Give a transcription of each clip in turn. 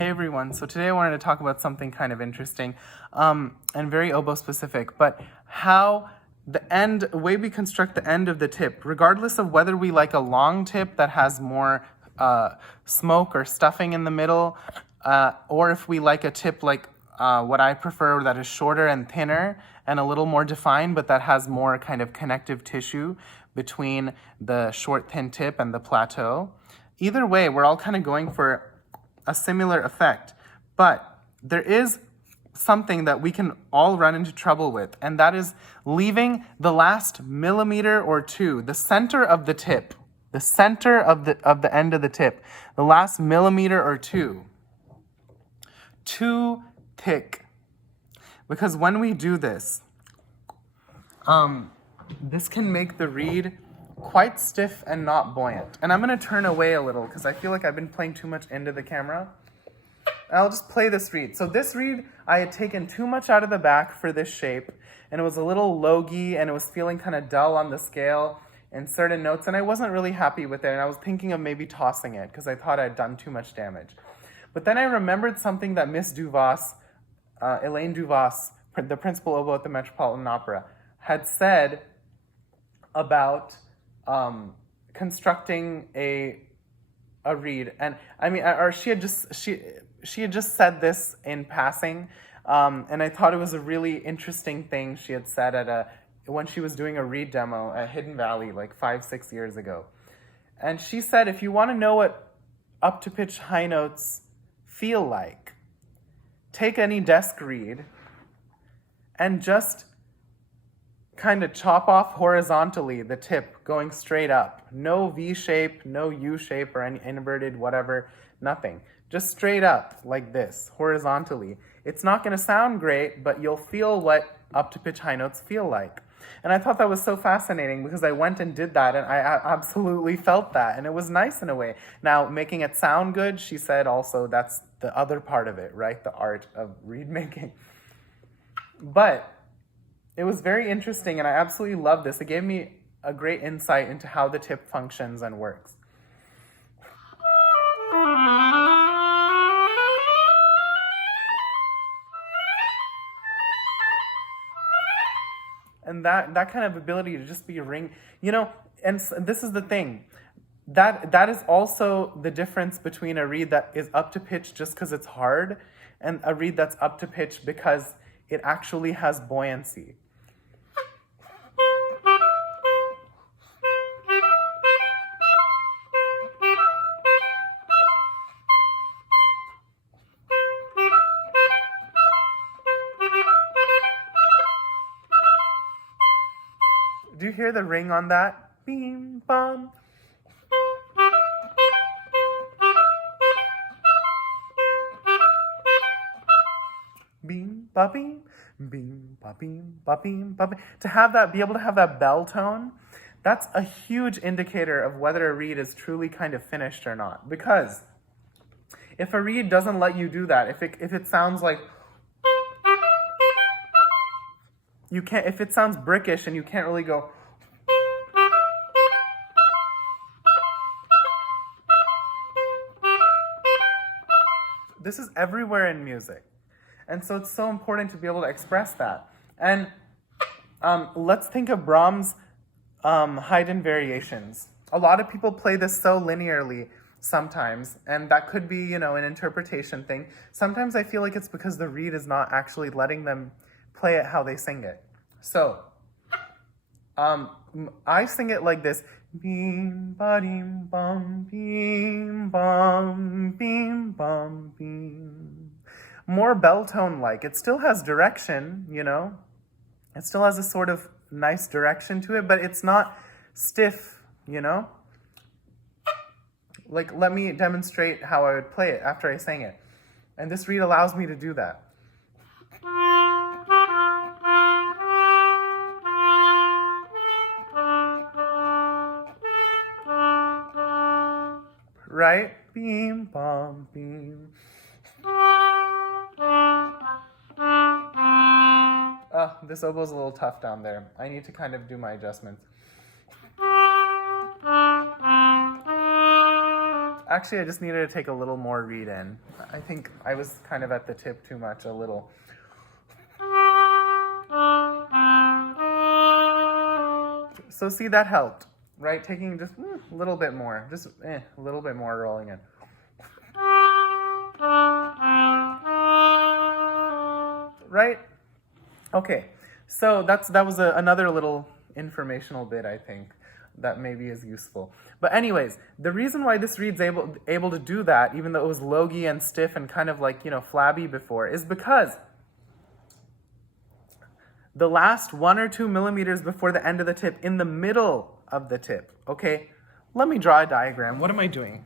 Hey everyone, so today I wanted to talk about something kind of interesting and very oboe specific, but how the way we construct the end of the tip, regardless of whether we like a long tip that has more smoke or stuffing in the middle, or if we like a tip like what I prefer that is shorter and thinner and a little more defined, but that has more kind of connective tissue between the short, thin tip and the plateau. Either way, we're all kind of going for a similar effect, but there is something that we can all run into trouble with, and that is leaving the last millimeter or two, the center of the tip, the center of the end of the tip, the last millimeter or two, too thick. Because when we do this, this can make the reed quite stiff and not buoyant. And I'm going to turn away a little because I feel like I've been playing too much into the camera. And I'll just play this reed. So this reed, I had taken too much out of the back for this shape, and it was a little logy, and it was feeling kind of dull on the scale in certain notes, and I wasn't really happy with it, and I was thinking of maybe tossing it because I thought I'd done too much damage. But then I remembered something that Miss Duvas, Elaine Duvas, the principal oboe at the Metropolitan Opera, had said about constructing a reed, and I mean, or she had just said this in passing, and I thought it was a really interesting thing she had said when she was doing a reed demo at Hidden Valley like 5-6 years ago. And she said, if you want to know what up-to-pitch high notes feel like, take any desk reed and just kind of chop off horizontally the tip going straight up. No V shape, no U shape or any inverted whatever, nothing. Just straight up like this, horizontally. It's not going to sound great, but you'll feel what up-to-pitch high notes feel like. And I thought that was so fascinating because I went and did that and I absolutely felt that, and it was nice in a way. Now, making it sound good, she said also that's the other part of it, right? The art of reed making. But it was very interesting, and I absolutely loved this. It gave me a great insight into how the tip functions and works. And that kind of ability to just be a ring, and this is the thing. That is also the difference between a reed that is up to pitch just because it's hard and a reed that's up to pitch because it actually has buoyancy. Do you hear the ring on that? Beam, bum. Beam, ba beam, beam, ba beam, ba beam, ba beam. Be able to have that bell tone, that's a huge indicator of whether a reed is truly kind of finished or not. Because if a reed doesn't let you do that, if it sounds like you can't, if it sounds brickish and you can't really go, this is everywhere in music. And so it's so important to be able to express that. And let's think of Brahms' Haydn variations. A lot of people play this so linearly sometimes, and that could be, an interpretation thing. Sometimes I feel like it's because the reed is not actually letting them play it how they sing it. So, I sing it like this. Beam, ba-deem, bum, beam, bum, beam, bum, beam. More bell tone-like. It still has direction, It still has a sort of nice direction to it, but it's not stiff, Like, let me demonstrate how I would play it after I sang it. And this reed allows me to do that. Right? Beam, bum, beam. This oboe's a little tough down there. I need to kind of do my adjustments. Actually, I just needed to take a little more read in. I think I was kind of at the tip too much, a little. So see, that helped, right? Taking just a little bit more, just a little bit more rolling in. Right? Okay, so that was another little informational bit, I think, that maybe is useful. But anyways, the reason why this reed's able to do that, even though it was logy and stiff and kind of like, flabby before, is because the last 1 or 2 millimeters before the end of the tip, in the middle of the tip, okay? Let me draw a diagram. What am I doing?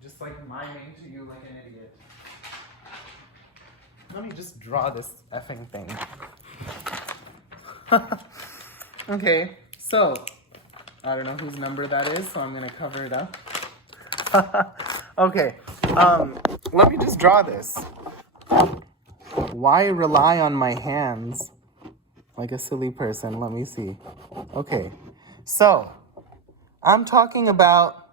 Just like miming to you like an idiot. Let me just draw this effing thing. Okay, so I don't know whose number that is, so I'm gonna cover it up. Okay, let me just draw this. Why rely on my hands like a silly person? Let me see. Okay, so I'm talking about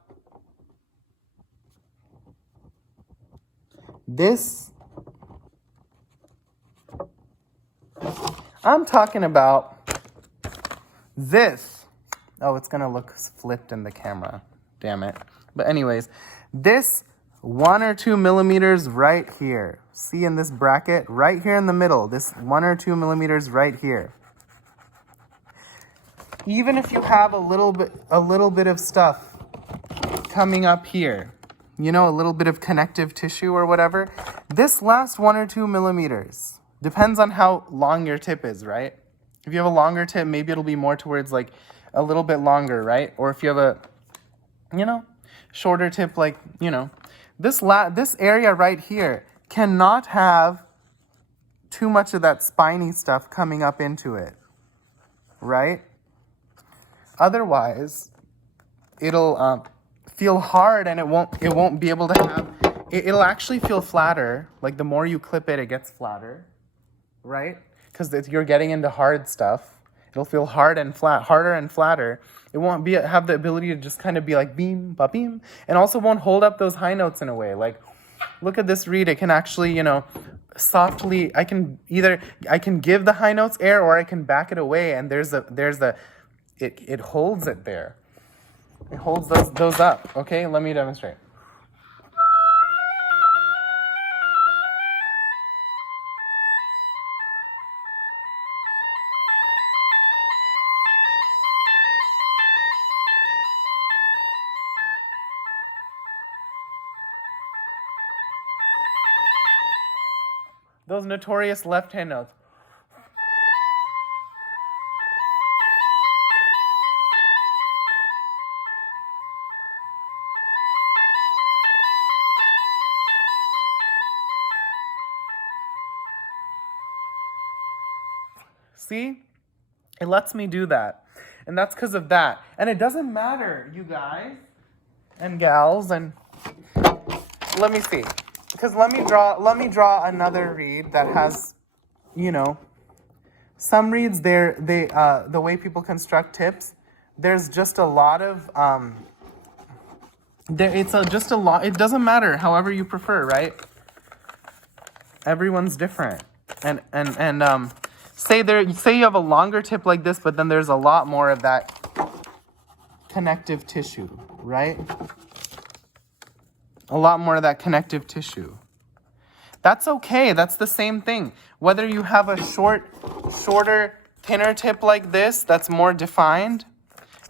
this. I'm talking about this. Oh, it's gonna look flipped in the camera. Damn it. But anyways, this 1 or 2 millimeters right here. See in this bracket? Right here in the middle. This 1 or 2 millimeters right here. Even if you have a little bit of stuff coming up here, a little bit of connective tissue or whatever, this last 1 or 2 millimeters depends on how long your tip is, right? If you have a longer tip, maybe it'll be more towards like a little bit longer, right? Or if you have a, shorter tip, like, this area right here cannot have too much of that spiny stuff coming up into it, right? Otherwise, it'll feel hard and it won't be able to have, it'll actually feel flatter. Like the more you clip it, it gets flatter, right? Because you're getting into hard stuff. It'll feel hard and flat, harder and flatter. It won't have the ability to just kind of be like beam, ba beam, and also won't hold up those high notes in a way. Like, look at this reed. It can actually, softly. I can give the high notes air, or I can back it away, and it holds it there. It holds those up. Okay, let me demonstrate. Those notorious left-hand notes. See? It lets me do that. And that's because of that. And it doesn't matter, you guys and gals, and let me see. Because let me draw another reed that has, some reeds the way people construct tips, there's just a lot of it doesn't matter, however you prefer, right? Everyone's different. And say you have a longer tip like this, but then there's a lot more of that connective tissue, right? A lot more of that connective tissue. That's okay. That's the same thing. Whether you have a shorter, thinner tip like this that's more defined,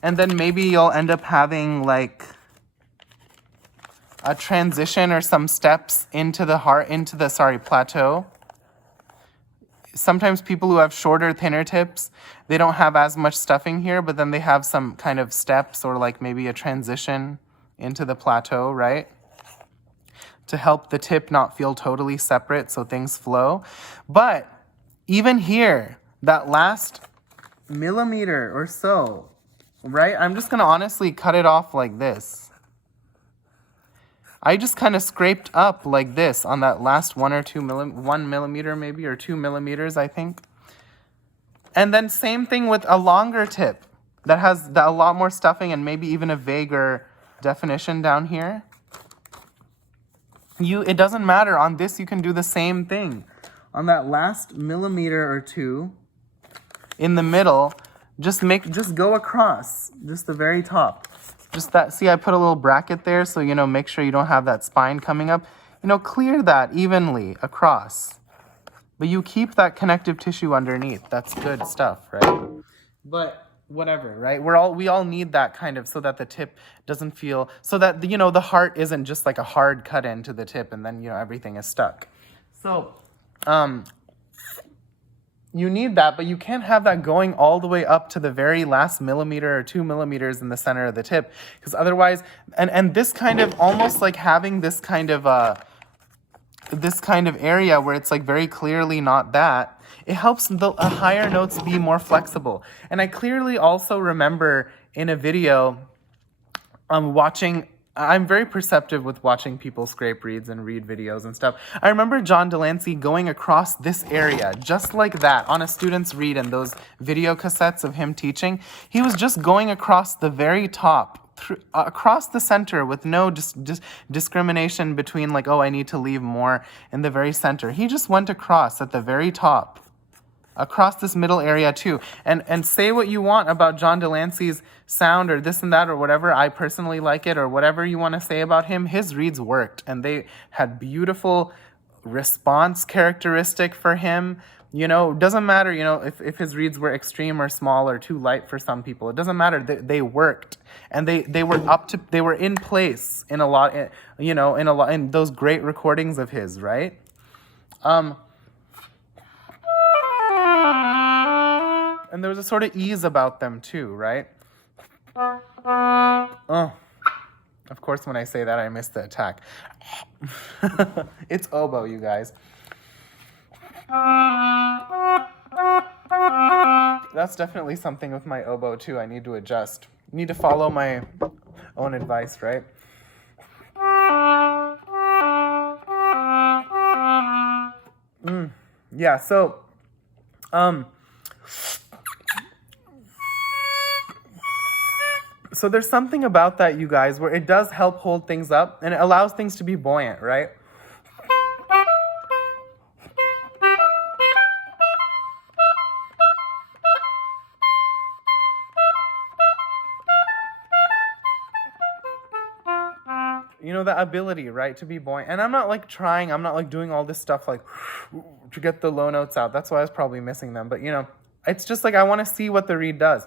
and then maybe you'll end up having like a transition or some steps into the plateau. Sometimes people who have shorter, thinner tips, they don't have as much stuffing here, but then they have some kind of steps or like maybe a transition into the plateau, right? To help the tip not feel totally separate so things flow. But even here, that last millimeter or so, right? I'm just gonna honestly cut it off like this. I just kind of scraped up like this on that last 1 or 2 1 millimeter maybe, or 2 millimeters, I think. And then same thing with a longer tip that has a lot more stuffing and maybe even a vaguer definition down here. it doesn't matter. On this, you can do the same thing. On that last millimeter or two in the middle, just go across, just the very top. Just that, see, I put a little bracket there, so, make sure you don't have that spine coming up. Clear that evenly across. But you keep that connective tissue underneath. That's good stuff, right? But whatever, right? We all need that kind of, so that the tip doesn't feel, so that, the heart isn't just like a hard cut into the tip and then, everything is stuck. So, you need that, but you can't have that going all the way up to the very last millimeter or 2 millimeters in the center of the tip, because otherwise, and this kind of, almost like having this kind of area where it's like very clearly not that, it helps the higher notes be more flexible. And I clearly also remember in a video, I'm very perceptive with watching people scrape reeds and read videos and stuff. I remember John Delancey going across this area, just like that, on a student's read and those video cassettes of him teaching. He was just going across the very top, across the center, with no discrimination between like, oh, I need to leave more in the very center. He just went across at the very top, across this middle area too. And say what you want about John Delancey's sound or this and that or whatever. I personally like it, or whatever you want to say about him. His reads worked, and they had beautiful response characteristic for him. Doesn't matter, if his reads were extreme or small or too light for some people. It doesn't matter. They worked, and they were in place in a lot, in those great recordings of his, right? And there was a sort of ease about them too, right? Oh, of course, when I say that, I miss the attack. It's oboe, you guys. That's definitely something with my oboe too. I need to adjust. Need to follow my own advice, right? Yeah, so, so there's something about that, you guys, where it does help hold things up, and it allows things to be buoyant, right? The ability, right, to be buoyant. And I'm not like trying, I'm not like doing all this stuff like to get the low notes out. That's why I was probably missing them. But, it's just like I want to see what the reed does.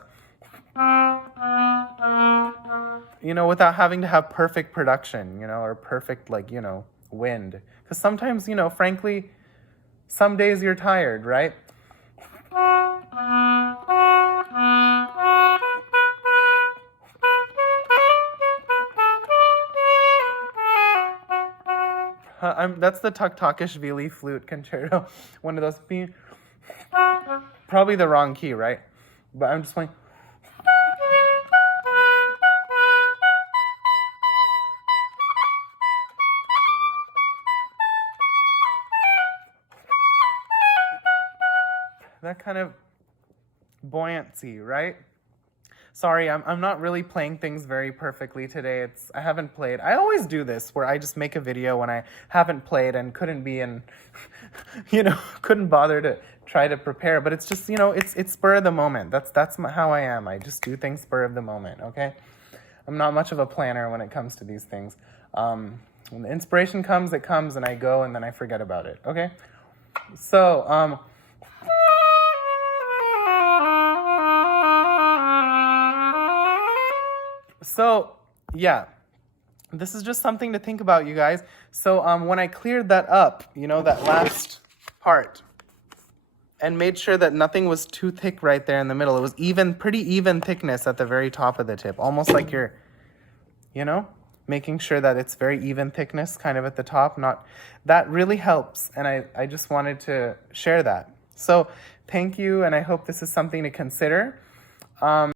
Without having to have perfect production, or perfect, wind. Because sometimes, frankly, some days you're tired, right? That's the Tuktakishvili flute concerto. One of those. Probably the wrong key, right? But I'm just playing. That kind of buoyancy, right? Sorry, I'm not really playing things very perfectly today. I haven't played. I always do this, where I just make a video when I haven't played and couldn't be in, couldn't bother to try to prepare. But it's just, it's spur of the moment. That's how I am. I just do things spur of the moment, okay? I'm not much of a planner when it comes to these things. When the inspiration comes, it comes, and I go, and then I forget about it, okay? So, yeah, this is just something to think about, you guys. So when I cleared that up, that last part, and made sure that nothing was too thick right there in the middle, it was pretty even thickness at the very top of the tip, almost like you're, making sure that it's very even thickness kind of at the top. That really helps, and I just wanted to share that. So thank you, and I hope this is something to consider.